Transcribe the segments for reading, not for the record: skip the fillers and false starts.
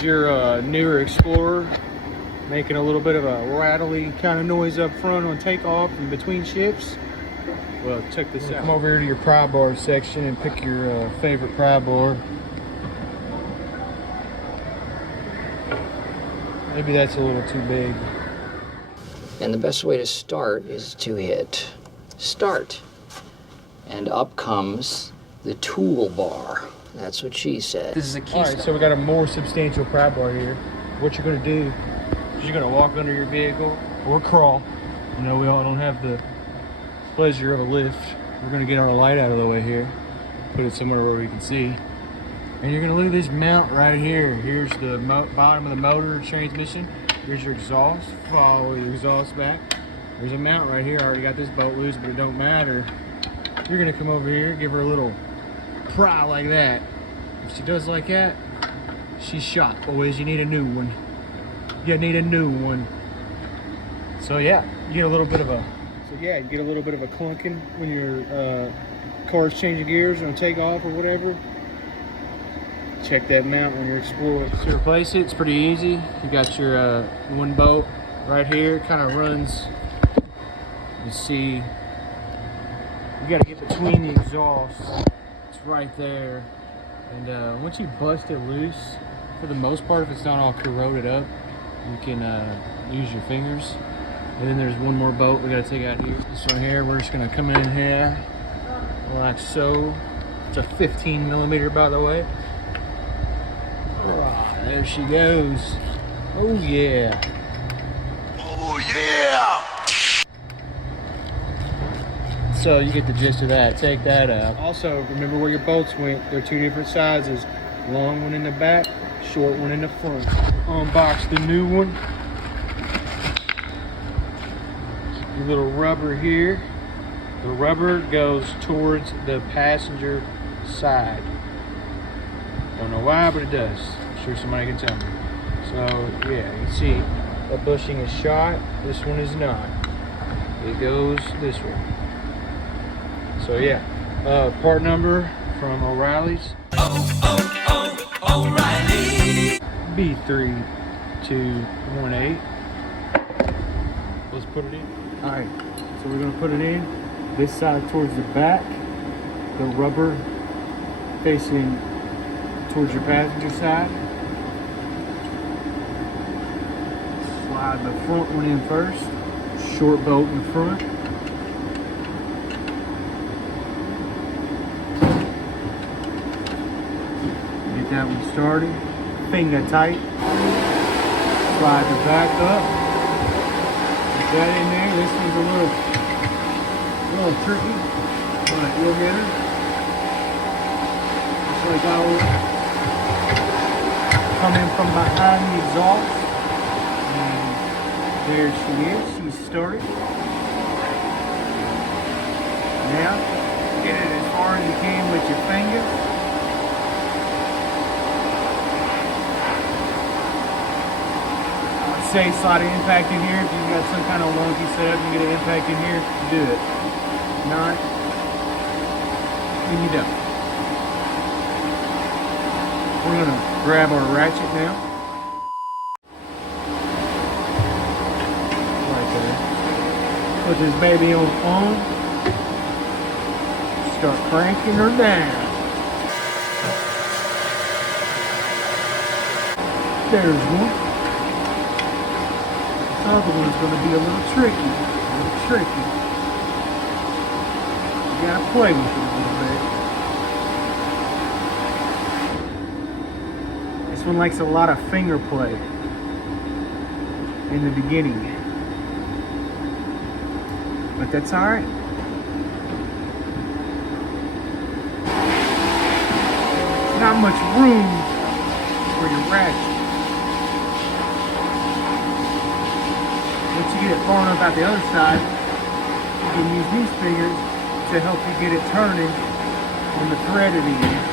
is your newer Explorer, making a little bit of a rattly kind of noise up front on takeoff and between shifts. Well, check this out. Come over here to your pry bar section and pick your favorite pry bar. Maybe that's a little too big. And the best way to start is to hit start. And up comes the toolbar. That's what she said. This is a key. All right, so we got a more substantial pry bar here. What you're gonna do is you're gonna walk under your vehicle or crawl. You know, we all don't have the pleasure of a lift. We're gonna get our light out of the way here, put it somewhere where we can see. And you're gonna look at this mount right here. Here's the bottom of the motor transmission. Here's your exhaust. Follow the exhaust back. There's a mount right here. I already got this bolt loose, but it don't matter. You're gonna come over here, give her a little pry like that. If she does like that, she's shot. Boys, you need a new one. You need a new one. So yeah, you get a little bit of a clunking when your car's changing gears and take off or whatever. Check that mount when you're exploring. To replace it, it's pretty easy. You got your one bolt right here. It kind of runs. You see, you got to get between the exhaust. It's right there. And once you bust it loose, for the most part, if it's not all corroded up, you can use your fingers. And then there's one more bolt we got to take out here. This one here, we're just going to come in here like so. It's a 15 millimeter, by the way. Oh, there she goes. Oh yeah. Oh yeah. So you get the gist of that. Take that out. Also, remember where your bolts went. They're two different sizes. Long one in the back, short one in the front. Unbox the new one. Your little rubber here. The rubber goes towards the passenger side. Don't know why, but it does. I'm sure somebody can tell me. So yeah, you can see that bushing is shot. This one is not. It goes this way. So yeah, part number from O'Reilly's. O'Reilly. B3218. Let's put it in. All right, so we're gonna put it in this side towards the back. The rubber facing towards your passenger side. Slide the front one in first. Short bolt in front. Get that one started. Finger tight. Slide the back up. Get that in there. This one's a little tricky, but you'll get her. Just like I was coming from behind the exhaust. And there she is. She's started. Now, get it as far as you can with your finger. Say slide an impact in here. If you've got some kind of wonky setup, you get an impact in here, do it. If not, then you don't. We're gonna grab our ratchet now. Right there. Put this baby on. Start cranking her down. There's one. This other one's going to be a little tricky. You gotta play with it a little bit. This one likes a lot of finger play in the beginning. But that's alright. Not much room for your ratchet. Once you get it far enough out the other side, you can use these fingers to help you get it turning on the thread of the end.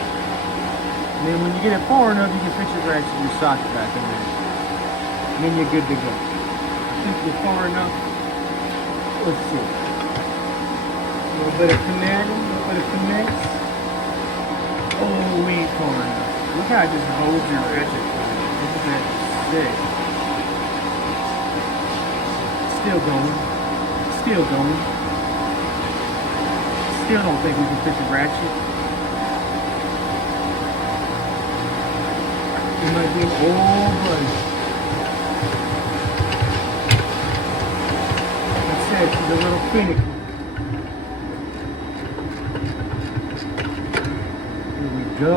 And then when you get it far enough, you can fix your ratchet and your socket back in there. And then you're good to go. I think you're far enough. Let's see. A little bit of finagling, a little bit of finesse. Oh, we ain't far enough. Look how I just hold your ratchet. Look at that. Sick. Still going. Still going. Still don't think we can fish a ratchet. It might be an old buddy. That's it. She's a little finicky. Here we go.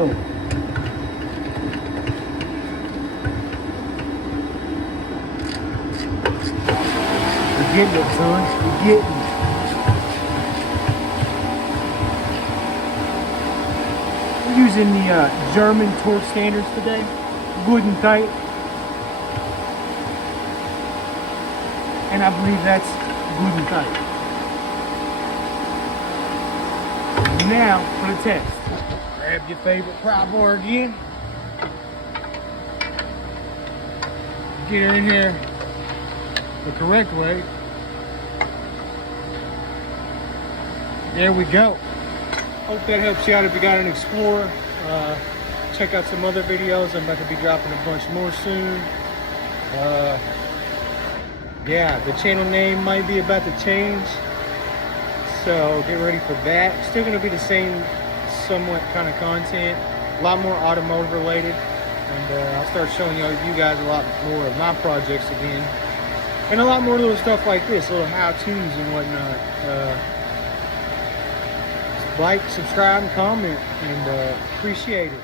You're getting it, son. You're getting it. We're using the German torque standards today. Good and tight. And I believe that's good and tight. Now for the test. Grab your favorite pry bar again. Get her in here the correct way. There we go. Hope that helps you out if you got an Explorer. Check out some other videos. I'm about to be dropping a bunch more soon. Yeah, the channel name might be about to change, so get ready for that. Still going to be the same somewhat kind of content, a lot more automotive related, and I'll start showing you guys a lot more of my projects again, and a lot more little stuff like this, little how-tos and whatnot. Like, subscribe, and comment, and appreciate it.